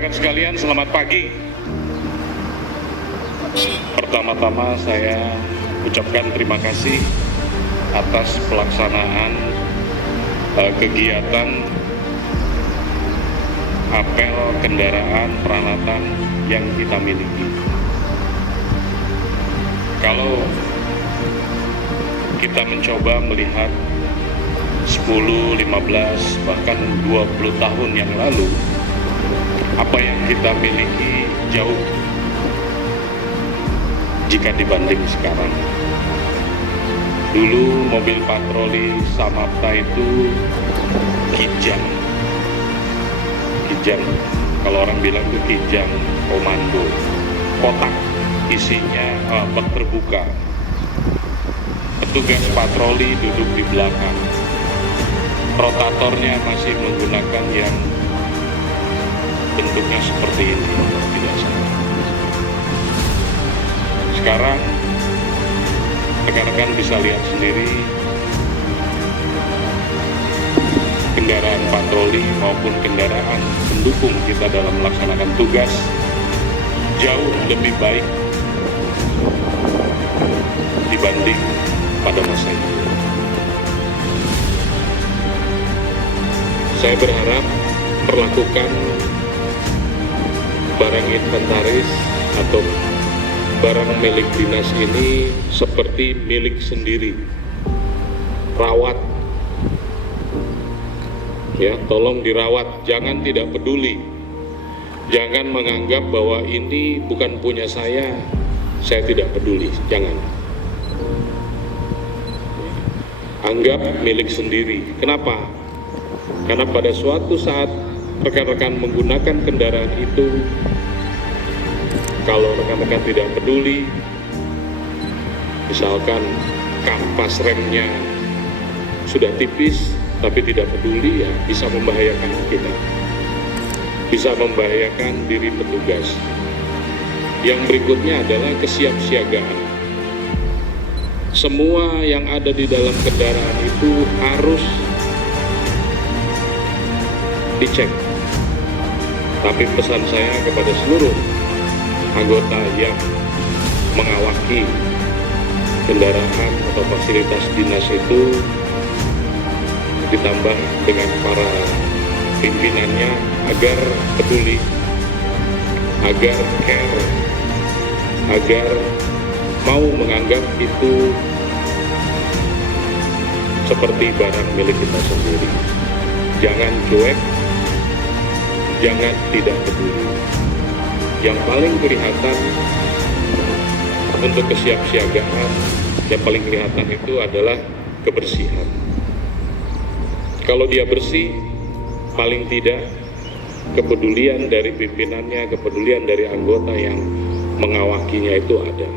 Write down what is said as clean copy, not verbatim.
Rekan-rekan sekalian, selamat pagi. Pertama-tama saya ucapkan terima kasih atas pelaksanaan kegiatan apel kendaraan peralatan yang kita miliki. Kalau kita mencoba melihat 10, 15, bahkan 20 tahun yang lalu, apa yang kita miliki jauh jika dibanding sekarang. Dulu mobil patroli Samapta itu kijang, kalau orang bilang itu kijang komando, kotak isinya bak terbuka, petugas patroli duduk di belakang, rotatornya masih menggunakan yang bentuknya seperti ini, tidak salah. Sekarang rekan-rekan bisa lihat sendiri, kendaraan patroli maupun kendaraan pendukung kita dalam melaksanakan tugas jauh lebih baik dibanding pada masa itu. Saya berharap perlakukan barang inventaris atau barang milik dinas ini seperti milik sendiri. Rawat, ya, tolong dirawat, jangan tidak peduli. Jangan menganggap bahwa ini bukan punya saya tidak peduli, jangan. Anggap milik sendiri. Kenapa? Karena pada suatu saat rekan-rekan menggunakan kendaraan itu, kalau rekan-rekan tidak peduli, misalkan kampas remnya sudah tipis tapi tidak peduli, ya bisa membahayakan kita, bisa membahayakan diri petugas. Yang berikutnya adalah kesiapsiagaan. Semua yang ada di dalam kendaraan itu harus dicek. Tapi pesan saya kepada seluruh anggota yang mengawaki kendaraan atau fasilitas dinas itu, ditambah dengan para pimpinannya, agar peduli, agar care, agar mau menganggap itu seperti barang milik kita sendiri. Jangan cuek, jangan tidak peduli. Yang paling kelihatan untuk kesiapsiagaan, yang paling kelihatan itu adalah kebersihan. Kalau dia bersih, paling tidak kepedulian dari pimpinannya, kepedulian dari anggota yang mengawakinya itu ada.